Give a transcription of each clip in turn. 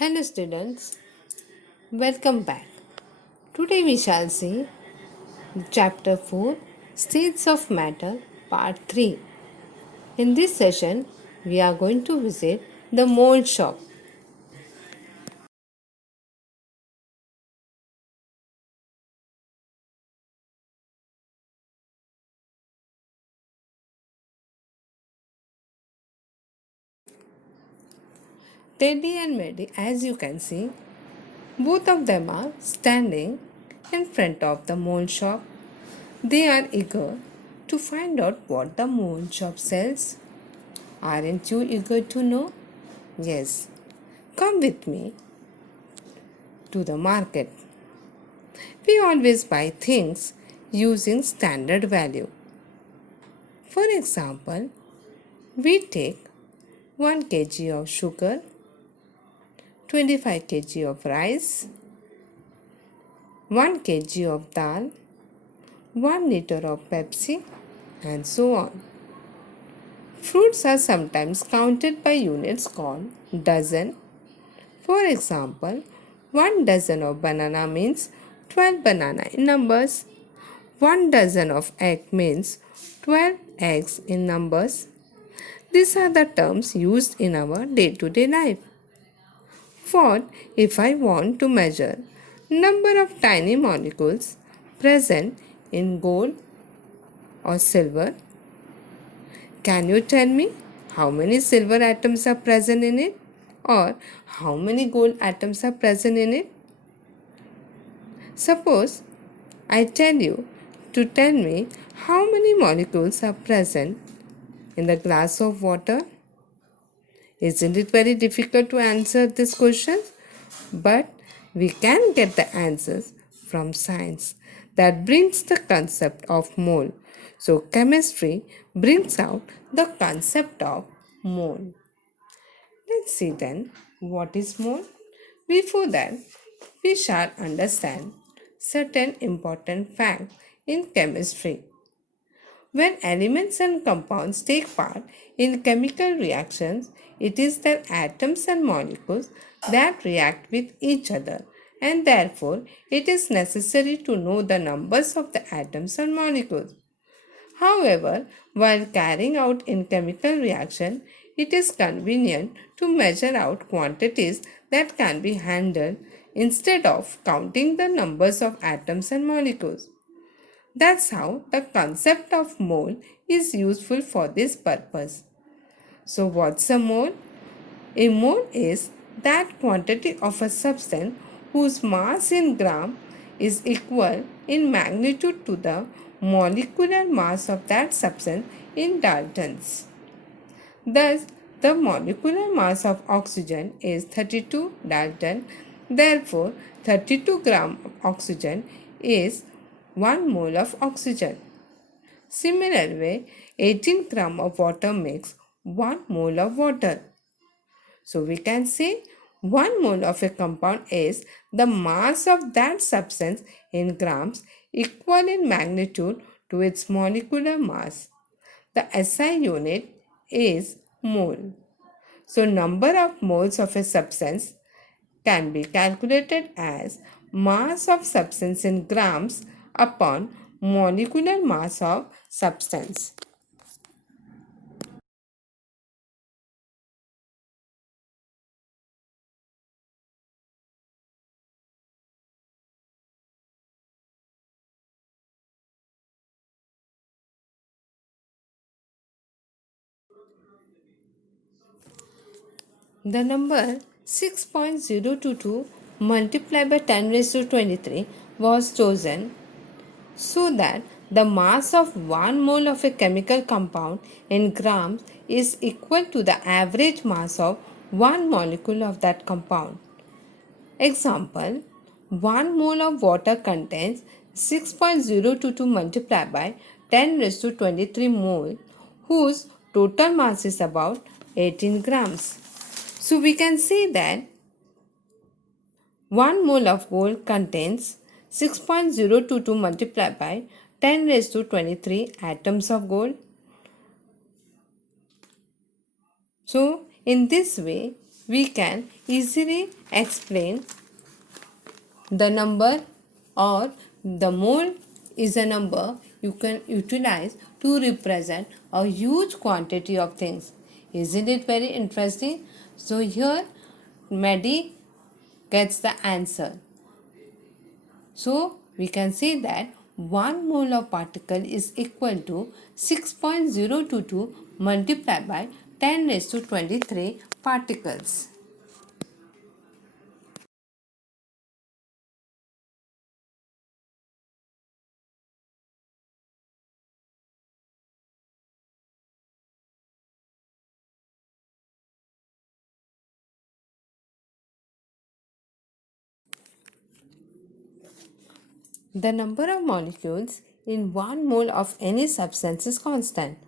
Hello students, welcome back. Today we shall see chapter 4 States of Matter part 3. In this session we are going to visit the mold shop. Teddy and Mary, as you can see, both of them are standing in front of the mold shop. They are eager to find out what the mold shop sells. Aren't you eager to know? Yes. Come with me to the market. We always buy things using standard value. For example, we take 1 kg of sugar, 25 kg of rice, 1 kg of dal, 1 liter of Pepsi, and so on. Fruits are sometimes counted by units called dozen. For example, 1 dozen of banana means 12 banana in numbers. 1 dozen of egg means 12 eggs in numbers. These are the terms used in our day-to-day life. What if I want to measure number of tiny molecules present in gold or silver? Can you tell me how many silver atoms are present in it or how many gold atoms are present in it? Suppose I tell you to tell me how many molecules are present in the glass of water. Isn't it very difficult to answer this question? But we can get the answers from science that brings the concept of mole. So chemistry brings out the concept of mole. Let's see then what is mole. Before that, we shall understand certain important facts in chemistry. When elements and compounds take part in chemical reactions, it is their atoms and molecules that react with each other, and therefore it is necessary to know the numbers of the atoms and molecules. However, while carrying out in chemical reaction, it is convenient to measure out quantities that can be handled instead of counting the numbers of atoms and molecules. That's how the concept of mole is useful for this purpose. So what's a mole? A mole is that quantity of a substance whose mass in gram is equal in magnitude to the molecular mass of that substance in daltons. Thus, the molecular mass of oxygen is 32 dalton. Therefore, 32 gram of oxygen is 1 mole of oxygen. Similarly, 18 gram of water makes 1 mole of water. So we can say 1 mole of a compound is the mass of that substance in grams equal in magnitude to its molecular mass. The SI unit is mole. So number of moles of a substance can be calculated as mass of substance in grams upon molecular mass of substance. The number 6.022 multiplied by 10 raised to 23 was chosen so that the mass of 1 mole of a chemical compound in grams is equal to the average mass of 1 molecule of that compound. Example, 1 mole of water contains 6.022 multiplied by 10 raised to 23 mole, whose total mass is about 18 grams. So we can say that 1 mole of gold contains 6.022 multiplied by 10 raised to 23 atoms of gold. So in this way, we can easily explain the number, or the mole is a number you can utilize to represent a huge quantity of things. Isn't it very interesting? So here Maddie gets the answer. So we can say that 1 mole of particle is equal to 6.022 multiplied by 10 raised to 23 particles. The number of molecules in 1 mole of any substance is constant.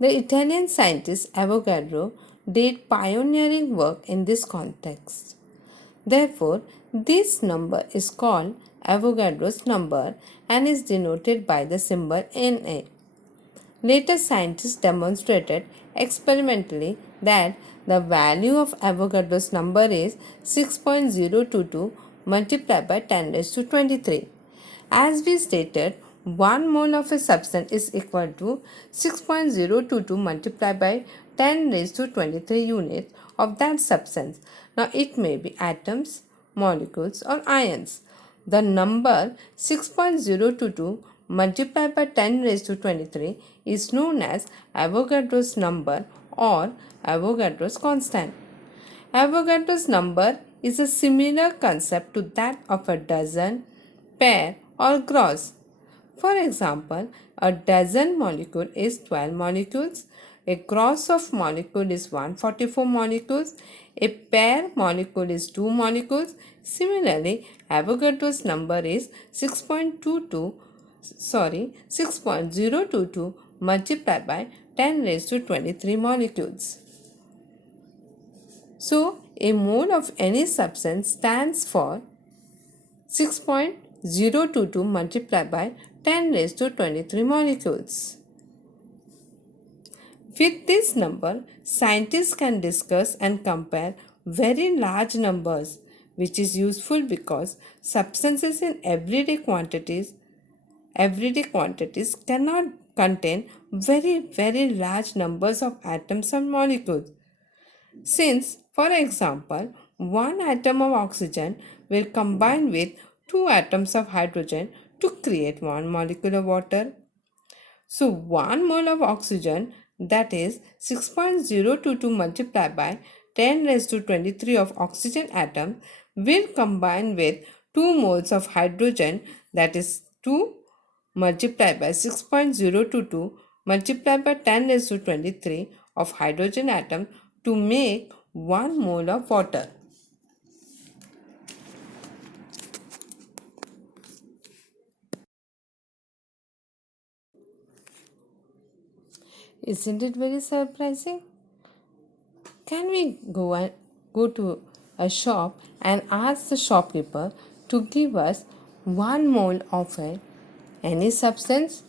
The Italian scientist Avogadro did pioneering work in this context. Therefore, this number is called Avogadros number and is denoted by the symbol Na. Later scientists demonstrated experimentally that the value of Avogadro's number is 6.022 multiplied by 10 raised to 23. As we stated, 1 mole of a substance is equal to 6.022 multiplied by 10 raised to 23 units of that substance. Now it may be atoms, molecules or ions. The number 6.022 multiplied by 10 raised to 23 is known as Avogadro's number or Avogadro's constant. Avogadro's number is a similar concept to that of a dozen, pair or gross. For example, a dozen molecule is 12 molecules, a gross of molecule is 144 molecules, a pair molecule is 2 molecules. Similarly, Avogadro's number is 6.022 multiplied by 10 raised to 23 molecules. So, a mole of any substance stands for 6.022 multiplied by 10 raised to 23 molecules. With this number, scientists can discuss and compare very large numbers, which is useful because substances in everyday quantities cannot contain very large numbers of atoms and molecules. Since, for example, one atom of oxygen will combine with two atoms of hydrogen to create one molecule of water. So 1 mole of oxygen, that is 6.022 multiplied by 10 raised to 23 of oxygen atom, will combine with 2 moles of hydrogen, that is 2 multiplied by 6.022 multiplied by 10 raised to 23 of hydrogen atom to make 1 mole of water. Isn't it very surprising? Can we go to a shop and ask the shopkeeper to give us 1 mole of any substance?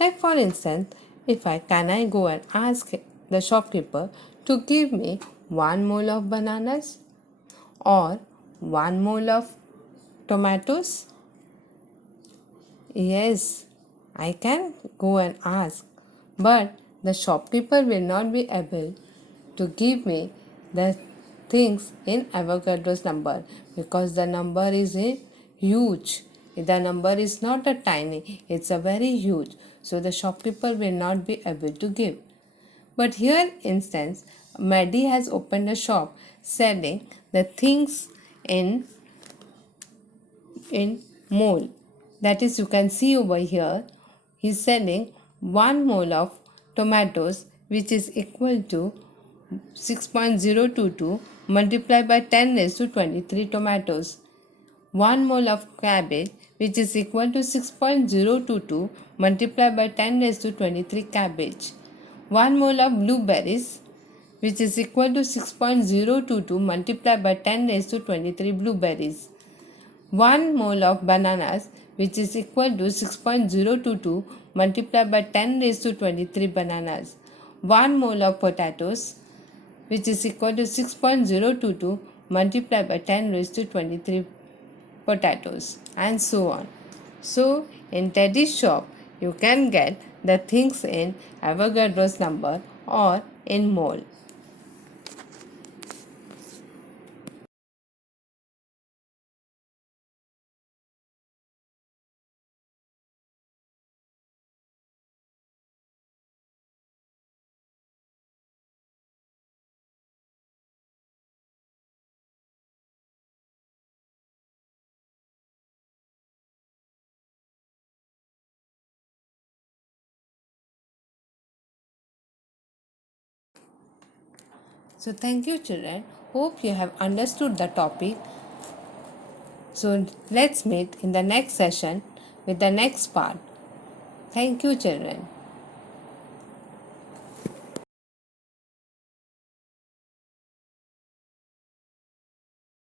Like for instance, if I go and ask the shopkeeper to give me 1 mole of bananas or 1 mole of tomatoes? Yes, I can go and ask, but the shopkeeper will not be able to give me the things in Avogadro's number because the number is huge. The number is not a tiny, it's a very huge. So the shopkeeper will not be able to give. But here instance, Maddie has opened a shop selling the things in mole. That is, you can see over here, he's selling 1 mole of tomatoes, which is equal to 6.022 multiplied by 10 raised to 23 tomatoes. 1 mole of cabbage, which is equal to 6.022 multiplied by 10 raised to 23 cabbage. 1 mole of blueberries, which is equal to 6.022 multiplied by 10 raised to 23 blueberries. 1 mole of bananas, which is equal to 6.022 multiplied by 10 raised to 23 bananas. 1 mole of potatoes, which is equal to 6.022 multiplied by 10 raised to 23 potatoes, and so on. So, in Teddy's shop, you can get the things in Avogadros number or in mole. So, thank you, children. Hope you have understood the topic. So, let's meet in the next session with the next part. Thank you, children.